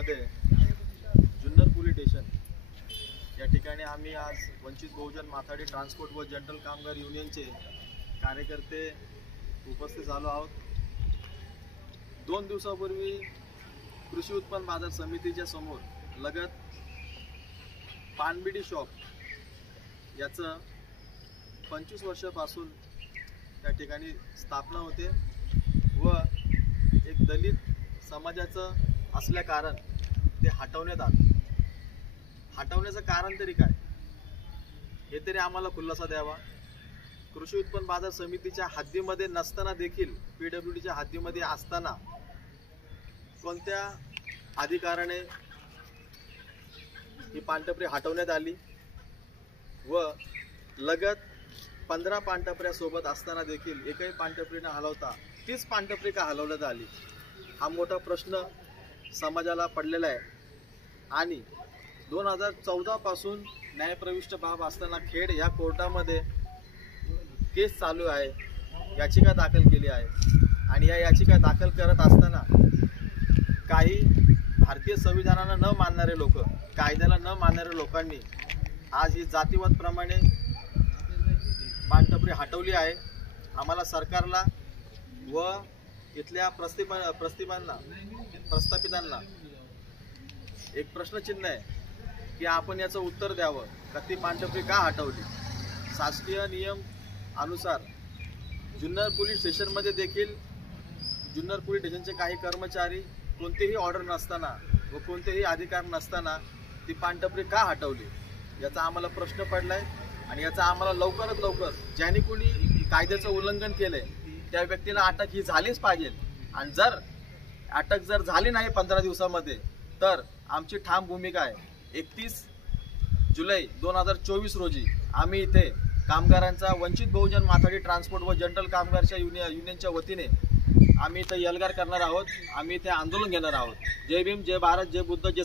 मध्ये Junnar police station या ठिकाणी आम्ही आज वंचित बहुजन माथाडी ट्रान्सपोर्ट व जनरल कामगार युनियनचे कार्यकर्ते उपस्थित झालो आहोत। 2 दिवसापूर्वी कृषी उत्पन्न बाजार समितीच्या समोर लगत पानबिडी शॉप याचं 25 वर्षापासून त्या ठिकाणी स्थापना होते व एक दलित समाजाचं असल्या कारण ते हटवण्यात आलं। हटवण्याचं कारण तरी काय हे तरी आम्हाला खुलासा द्यावा। कृषी उत्पन्न बाजार समितीच्या हद्दीमध्ये नसताना देखील पीडब्ल्यूडीच्या हद्दीमध्ये असताना कोणत्या अधिकाराने ही पानटपरी हटवण्यात आली व लगत 15 पानटपऱ्या सोबत असताना देखील एकही पानटपरी न हलवता 30 पानटपरी का हलवण्यात आली, हा मोठा प्रश्न समाजाला पडलेला आहे। आणि 2014 पासून न्यायप्रविष्ट बाब असताना खेड या कोर्टामध्ये केस चालू आहे, याचिका दाखल केली आहे आणि या याचिका दाखल करत असताना काही भारतीय संविधानाला न मानणारे लोक, कायद्याला न मानणाऱ्या लोकांनी आज ही जातीवाद प्रमाणे पानटपरी हटवली आहे। आम्हाला सरकारला व इथल्या प्रस्थापितांना एक प्रश्नचिन्ह आहे की आपण याचं उत्तर द्यावं का ती पानटपरी का हटवली। शासकीय नियम अनुसार जुन्नर पोलीस स्टेशनमध्ये देखील जुन्नर पोलीस स्टेशनचे काही कर्मचारी कोणतेही ऑर्डर नसताना व कोणतेही अधिकार नसताना ती पानटपरी का हटवली याचा आम्हाला प्रश्न पडलाय आणि याचा आम्हाला लवकरात लवकर ज्यांनी कोणी कायद्याचं उल्लंघन केलंय त्या व्यक्तीला अटक ही झालीच पाहिजे आणि जर अटक जर झाली नाही 15 दिवसामध्ये तर आमची ठाम भूमिका आहे। 31 जुलै 2024 रोजी आम्ही इथे कामगारांचा वंचित बहुजन माथाडी ट्रान्सपोर्ट व जनरल कामगारच्या युनियनच्या वतीने आम्ही इथे एल्गार करणार आहोत। आम्ही इथे आंदोलन घेणार आहोत। जय भीम, जय भारत, जय बुद्ध, जय